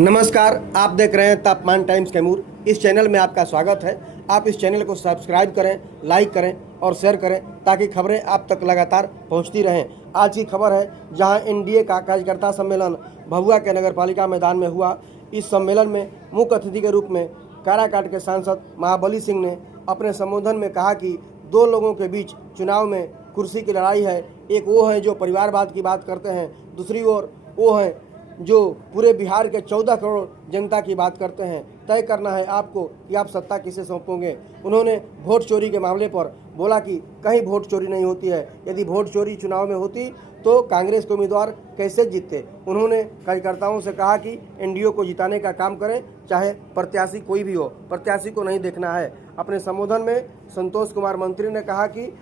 नमस्कार, आप देख रहे हैं तापमान टाइम्स कैमूर। इस चैनल में आपका स्वागत है। आप इस चैनल को सब्सक्राइब करें, लाइक करें और शेयर करें ताकि खबरें आप तक लगातार पहुंचती रहें। आज की खबर है, जहां एनडीए का कार्यकर्ता सम्मेलन भभुआ के नगरपालिका मैदान में हुआ। इस सम्मेलन में मुख्य अतिथि के रूप में काराकाट के सांसद महाबली सिंह ने अपने संबोधन में कहा कि दो लोगों के बीच चुनाव में कुर्सी की लड़ाई है। एक वो है जो परिवारवाद की बात करते हैं, दूसरी ओर वो है जो पूरे बिहार के 14 करोड़ जनता की बात करते हैं। तय करना है आपको कि आप सत्ता किसे सौंपोगे। उन्होंने वोट चोरी के मामले पर बोला कि कहीं वोट चोरी नहीं होती है। यदि वोट चोरी चुनाव में होती तो कांग्रेस के उम्मीदवार कैसे जीतते। उन्होंने कार्यकर्ताओं से कहा कि एनडीए को जिताने का काम करें, चाहे प्रत्याशी कोई भी हो, प्रत्याशी को नहीं देखना है। अपने संबोधन में संतोष कुमार मंत्री ने कहा कि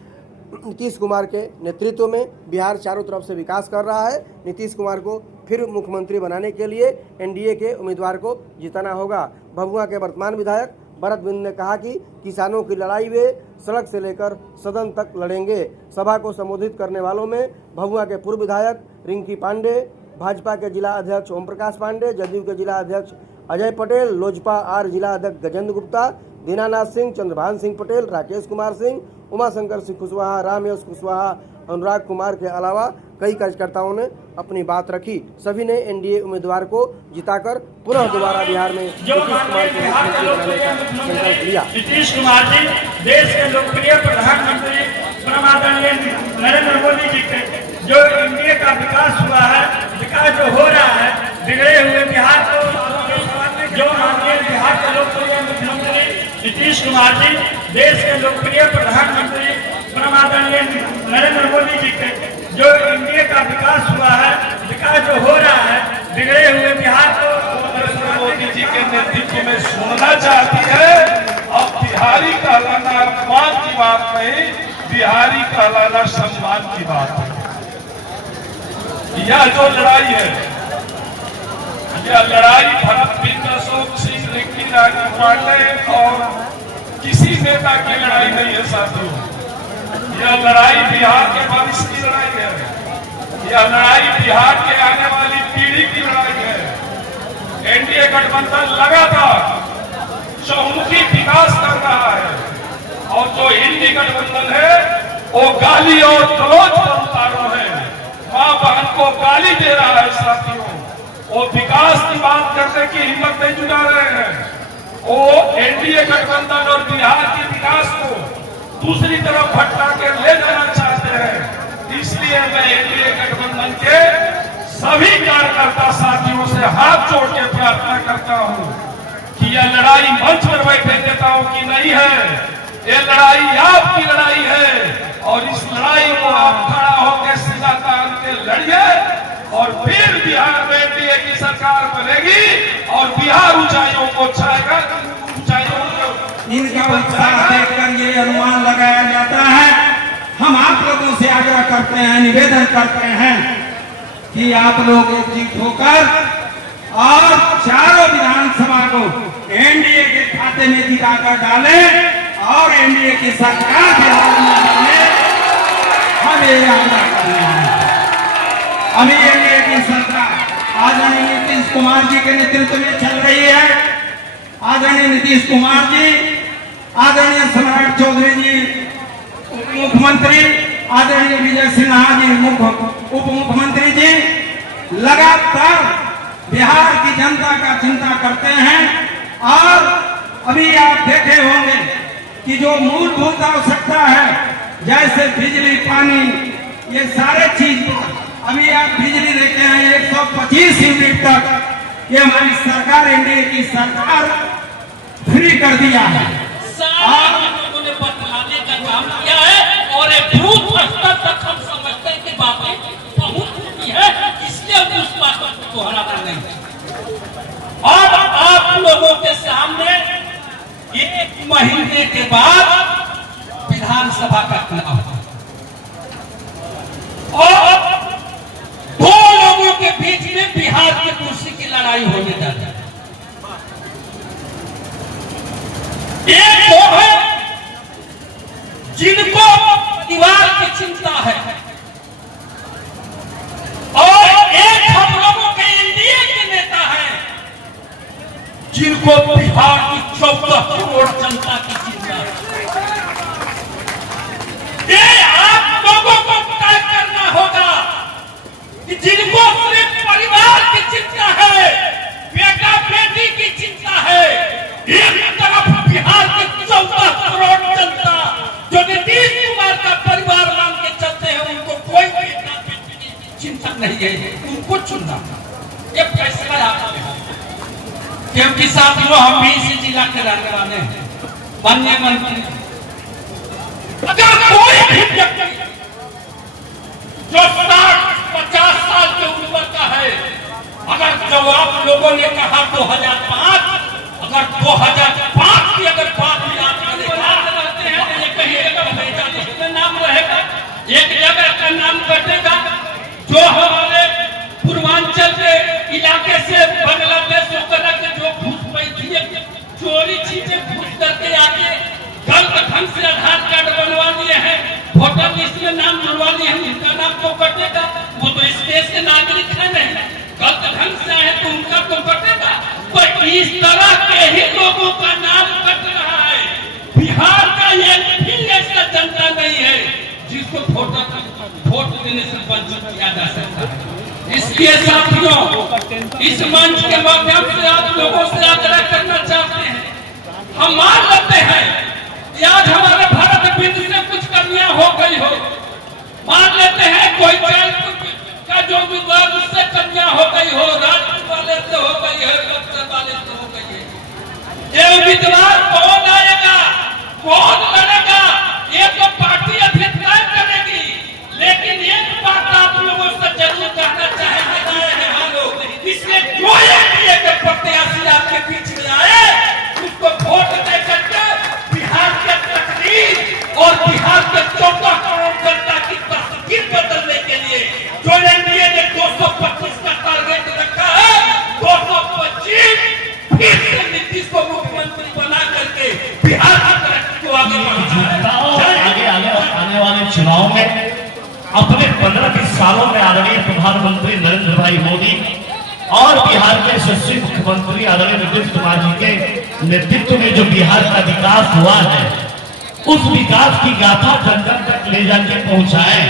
नीतीश कुमार के नेतृत्व में बिहार चारों तरफ से विकास कर रहा है। नीतीश कुमार को फिर मुख्यमंत्री बनाने के लिए एनडीए के उम्मीदवार को जिताना होगा। भभुआ के वर्तमान विधायक भरत बिंद ने कहा कि किसानों की लड़ाई वे सड़क से लेकर सदन तक लड़ेंगे। सभा को संबोधित करने वालों में भभुआ के पूर्व विधायक रिंकी पांडे, भाजपा के जिला अध्यक्ष ओम प्रकाश पांडे, जदयू के जिला अध्यक्ष अजय पटेल, लोजपा आर जिला अध्यक्ष गजेंद्र गुप्ता, दीनानाथ सिंह, चंद्रभान सिंह पटेल, राकेश कुमार सिंह, उमाशंकर सिंह कुशवाहा, रामयश कुशवाहा, अनुराग कुमार के अलावा कई कार्यकर्ताओं ने अपनी बात रखी। सभी ने एनडीए उम्मीदवार को जिताकर पुनः दोबारा बिहार में नीतीश कुमार को मुख्यमंत्री बनाने का संकल्प लिया। नीतीश कुमार जी देश के लोकप्रिय प्रधानमंत्री आदरणीय नरेंद्र मोदी जी के जो एनडीए का विकास हुआ है, विकास जो हो रहा है, बिगड़े हुए बिहार को जो माननीय बिहार के लोकप्रिय मुख्यमंत्री नीतीश कुमार जी देश के लोकप्रिय प्रधानमंत्री आदरणीय नरेंद्र मोदी जी के जो एनडीए का विकास हुआ है, विकास जो हो रहा है, बिगड़े हुए बिहार को नरेंद्र मोदी जी के नेतृत्व में सुनना चाहती है। और बिहारी कहलाना अपमान की बात नहीं, बिहारी कहलाना सम्मान की बात है। यह जो लड़ाई है, यह लड़ाई भरत बिंद, अशोक सिंह, रिंकी पांडे और किसी नेता की लड़ाई नहीं है साथियों। यह लड़ाई बिहार के भविष्य की लड़ाई है। यह लड़ाई बिहार के आने वाली पीढ़ी की लड़ाई है। एनडीए गठबंधन लगातार चहुमुखी विकास कर रहा है और जो इंडी गठबंधन है वो गाली और गलौज पर उतारू है, मां बहन को गाली दे रहा है साथियों। वो विकास की बात करने की हिम्मत नहीं जुटा रहे हैं। वो एनडीए गठबंधन और बिहार के विकास को दूसरी तरफ भटका के ले जाना चाहते हैं। इसलिए मैं एनडीए गठबंधन के सभी कार्यकर्ता साथियों से हाथ जोड़ के प्रार्थना करता हूं कि यह लड़ाई मंच पर बैठे नेताओं की नहीं है, ये लड़ाई आपकी लड़ाई है। और इस लड़ाई को आप खड़ा होकर सीधा तान के लड़िए और फिर बिहार में एनडीए की सरकार बनेगी और बिहार ऊंचाइयों को छाएगा। इनका उत्साह देखकर ये अनुमान लगाया जाता है। हम आप लोगों से आग्रह करते हैं, निवेदन करते हैं कि आप लोग एकजुट होकर और चारों विधानसभा को एनडीए के खाते में जिताकर डालें और एनडीए की सरकार बिहार में बने। हमें आग्रह करना है। अभी एनडीए की सरकार आदरणीय नीतीश कुमार जी के नेतृत्व में चल रही है। आदरणीय नीतीश कुमार जी, आदरणीय सम्राट चौधरी जी मुख्यमंत्री, आदरणीय विजय सिन्हा जी उप मुख्यमंत्री जी लगातार बिहार की जनता का चिंता करते हैं। और अभी आप देखे होंगे कि जो मूलभूत आवश्यकता है, जैसे बिजली, पानी, ये सारे चीज, अभी आप बिजली देखे हैं 125 यूनिट तक ये हमारी सरकार, एनडीए की सरकार फ्री कर दिया है। लोगों ने बतलाने का काम किया है और एक बूथ स्तर तक हम समझते हैं कि बातें पहुंच चुकी है, इसलिए उस बात को दोहराना नहीं। और आप लोगों के सामने 1 महीने के बाद विधानसभा का चुनाव और 2 लोगों के बीच में बिहार की कुर्सी की लड़ाई होने जाती है। एक वो है जिनको परिवार की चिंता है और एक हम लोगों के एनडीए के नेता है जिनको बिहार की 14 करोड़ जनता की चिंता है। ये आप लोगों को तय करना होगा कि जिनको सिर्फ परिवार की चिंता है, बेटा बेटी की चिंता है, एक तरफ बिहार की 14 करोड़ जनता जो नीतीश कुमार का परिवार मान के चलते हैं, उनको कोई बेटा बेटी की चिंता नहीं है, उनको चुनना। ये फैसला आपका है, क्योंकि साथियों हम भी इसी जिला के रहने वाले हैं। माननीय मंत्री, अगर कोई भी व्यक्ति जो 60-50 साल की उम्र का है, अगर जब आप लोगों ने कहा 2005, अगर 2005 की अगर बात भी आप रहते हैं तो ये कहीं एक नाम रहेगा, एक जगह का नाम कटेगा जो हमारे पूर्वांचल के इलाके से बांग्लादेश वगैरह के जो घुसपैठिए चोरी चीजें घुस करके आके गलत ढंग से आधार कार्ड बनवा लिए हैं, वोटर लिस्ट में नाम जुड़वा लिए हैं, उनका नाम तो कटेगा। वो तो इस देश के नागरिक है नहीं, गलत ढंग से आए तो उनका तो कटेगा। तो इस तरह के ही लोगों का नाम कट रहा है। बिहार का एक भी ऐसा जनता नहीं है जिसको वोट देने से वंचित किया जा सकता है। इसलिए साथियों, इस मंच के माध्यम से आप लोगों से आग्रह करना चाहते हैं, हम मान लेते हैं कि आज हमारे भारत बिंदु से कुछ कमियां हो गई हो, मान लेते हैं कोई का जो विवाद उससे कमियां हो गई हो, राज्य वाले से हो गई है, बक्सर वाले से हो गई है। ये उम्मीदवार कौन आएगा, कौन लड़ेगा, ये तो पार्टी अभी तय करेगी। लेकिन एक बात आप लोगों से जरूर कहना चाहेंगे हम लोग, इसलिए जो एक प्रत्याशी आपके बीच में आए उसको वोट दे करके बिहार के तकदीर और बिहार के 14 करोड़ जनता की तस्वीर बदलने के लिए जो एनडीए ने 225 का टारगेट रखा है, 225 फिर से नीतीश को मुख्यमंत्री बना करके बिहार की तरक्की को आगे बढ़ाना है। आने वाले चुनाव में अपने 15-20 सालों में आदरणीय प्रधानमंत्री नरेंद्र भाई मोदी और बिहार के यशस्वी मुख्यमंत्री आदरणीय नीतीश कुमार जी के नेतृत्व में जो बिहार का विकास हुआ है, उस विकास की गाथा जन जन तक ले जाके पहुंचाए,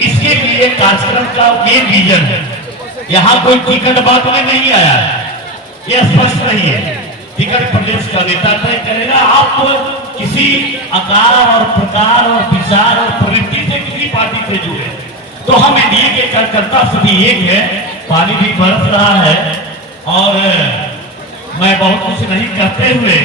इसके लिए कार्यक्रम का ये विजन है। यहाँ कोई टिकट बात में नहीं आया, ये स्पष्ट नहीं है। टिकट प्रदेश का नेता तय करेगा। आप किसी आकार और प्रकार और विचार और प्रवृत्ति से किसी पार्टी से जुड़े, तो हम एनडीए के कार्यकर्ता सभी एक है। पानी भी बरस रहा है और मैं बहुत कुछ नहीं कहते हुए